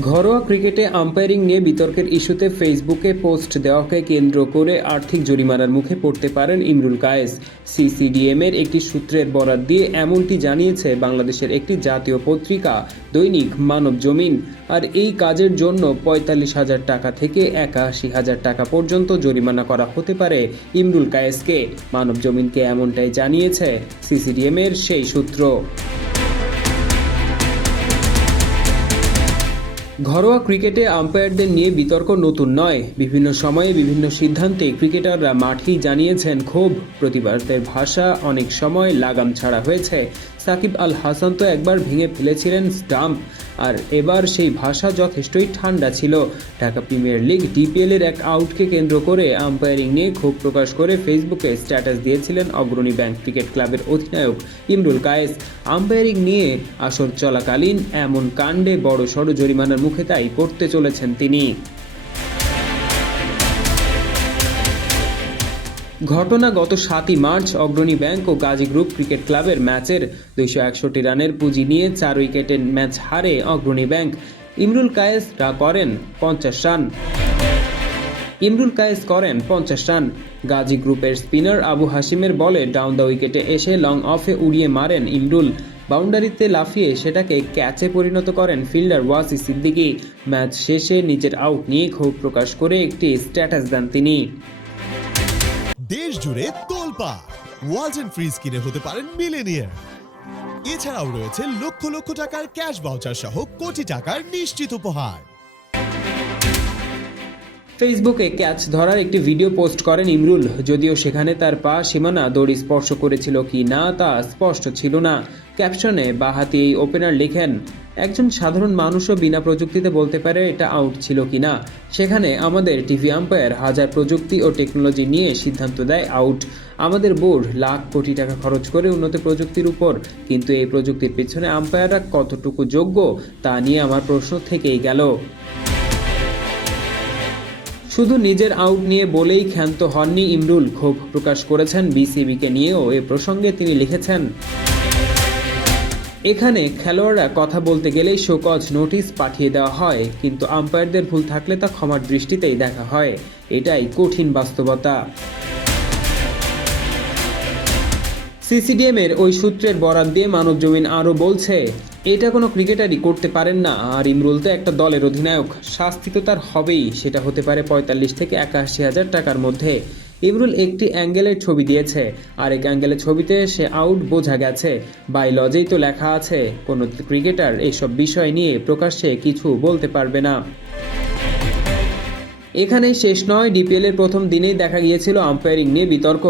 ঘরোয়া ক্রিকেটে আম্পায়ারিং নিয়ে বিতর্কের ইস্যুতে ফেসবুকে পোস্ট দেওয়াকে কেন্দ্র করে আর্থিক জরিমানার মুখে পড়তে পারেন ইমরুল কায়েস। সিসিডিএম এর একটি সূত্রের বরাত দিয়ে এমনটি জানিয়েছে বাংলাদেশের একটি জাতীয় পত্রিকা, দৈনিক মানব জমিন। আর এই কাজের জন্য পঁয়তাল্লিশ হাজার টাকা থেকে একাশি হাজার টাকা পর্যন্ত জরিমানা করা হতে পারে ইমরুল কায়েসকে। মানব জমিনকে এমনটাই জানিয়েছে সিসিডিএম এর সেই সূত্র। ঘরোয়া ক্রিকেটে আম্পায়ারদের নিয়ে বিতর্ক নতুন নয়। বিভিন্ন সময়ে বিভিন্ন সিদ্ধান্তে ক্রিকেটাররা মাঠেই জানিয়েছেন ক্ষোভ প্রতিবাদের ভাষা, অনেক সময় লাগাম ছাড়া হয়েছে। সাকিব আল হাসান তো একবার ভেঙে ফেলেছিলেন স্টাম্প, আর এবার সেই ভাষা যথেষ্টই ঠান্ডা ছিল। ঢাকা প্রিমিয়ার লিগ ডিপিএল এর এক আউটকে কেন্দ্র করে আম্পায়ারিং নিয়ে ক্ষোভ প্রকাশ করে ফেসবুকে স্ট্যাটাস দিয়েছিলেন অগ্রণী ব্যাংক ক্রিকেট ক্লাবের অধিনায়ক ইমরুল কায়েস। আম্পায়ারিং নিয়ে আসর চলাকালীন এমন কাণ্ডে বড় সড় জরিমানার মুখে তাই পড়তে চলেছেন তিনি। ঘটনা গত সাতই মার্চ অগ্রণী ব্যাংক ও গাজী গ্রুপ ক্রিকেট ক্লাবের ম্যাচের দুইশো একষট্টি রানের পুঁজি নিয়ে চার উইকেটের ম্যাচ হারে অগ্রণী ব্যাংক ইমরুল কায়েস রা করেন পঞ্চাশ রান। ইমরুল কায়েস করেন পঞ্চাশ রান। গাজী গ্রুপের স্পিনার আবু হাসিমের বলে ডাউন দ্য উইকেটে এসে লং অফে উড়িয়ে মারেন ইমরুল। বাউন্ডারিতে লাফিয়ে সেটাকে ক্যাচে পরিণত করেন ফিল্ডার ওয়াসি সিদ্দিকি। ম্যাচ শেষে নিজের আউট নিয়ে ক্ষোভ প্রকাশ করে একটি স্ট্যাটাস দেন তিনি। দেশ জুড়ে তোলপা ওয়ালটন ফ্রিজ কিনে হতে পারেন মিলেনিয়ার এছাড়াও রয়েছে লক্ষ লক্ষ টাকার ক্যাশ বাউচার সহ কোটি টাকার নিশ্চিত উপহার। ফেসবুকে ক্যাচ ধরার একটি ভিডিও পোস্ট করেন ইমরুল। যদিও সেখানে তার পা সীমানা দড়ি স্পর্শ করেছিল কি না তা স্পষ্ট ছিল না। ক্যাপশনে বাহাতি এই ওপেনার লিখেন একজন সাধারণ মানুষও বিনা প্রযুক্তিতে বলতে পারে এটা আউট ছিল কি না সেখানে আমাদের টিভি আম্পায়ার হাজার প্রযুক্তি ও টেকনোলজি নিয়ে সিদ্ধান্ত দেয় আউট আমাদের বোর্ড লাখ কোটি টাকা খরচ করে উন্নত প্রযুক্তির উপর। কিন্তু এই প্রযুক্তির পেছনে আম্পায়াররা কতটুকু যোগ্য, তা নিয়ে আমার প্রশ্ন থেকেই গেল। শুধু নিজের আউট নিয়ে বলেই ক্ষান্ত হননি ইমরুল, ক্ষোভ প্রকাশ করেছেন বিসিবিকে নিয়েও। এ প্রসঙ্গে তিনি লিখেছেন এখানে খেলোয়াড়রা কথা বলতে গেলেই শোকজ নোটিশ পাঠিয়ে দেওয়া হয়, কিন্তু আম্পায়ারদের ভুল থাকলে তা ক্ষমার দৃষ্টিতেই দেখা হয়। এটাই কঠিন বাস্তবতা। সিসিডিএমের ওই সূত্রের বরাত দিয়ে মানব জমিন আরও বলছে, এটা কোনো ক্রিকেটারই করতে পারেন না। আর ইমরুল তো একটা দলের অধিনায়ক। শাস্তি তো তার হবেই। সেটা হতে পারে পঁয়তাল্লিশ থেকে একাশি হাজার টাকার মধ্যে। ইমরুল একটি অ্যাঙ্গেলের ছবি দিয়েছে। আরেক অ্যাঙ্গেলের ছবিতে সে আউট বোঝা গেছে। বাই লজেই তো লেখা আছে, কোনো ক্রিকেটার এইসব বিষয় নিয়ে প্রকাশ্যে কিছু বলতে পারবে না। এখানেই শেষ নয় ডিপিএল এর প্রথম দিনেই দেখা গিয়েছিল আম্পায়ারিং নিয়ে বিতর্ক।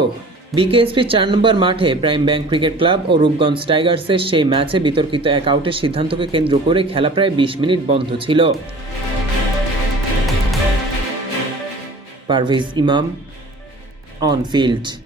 বিকেএসপি চার নম্বর মাঠে প্রাইম ব্যাংক ক্রিকেট ক্লাব ও রূপগঞ্জ টাইগার্সের সেই ম্যাচে বিতর্কিত এক আউটের সিদ্ধান্তকে কেন্দ্র করে খেলা প্রায় বিশ মিনিট বন্ধ ছিল। পারভেজ ইমাম on-field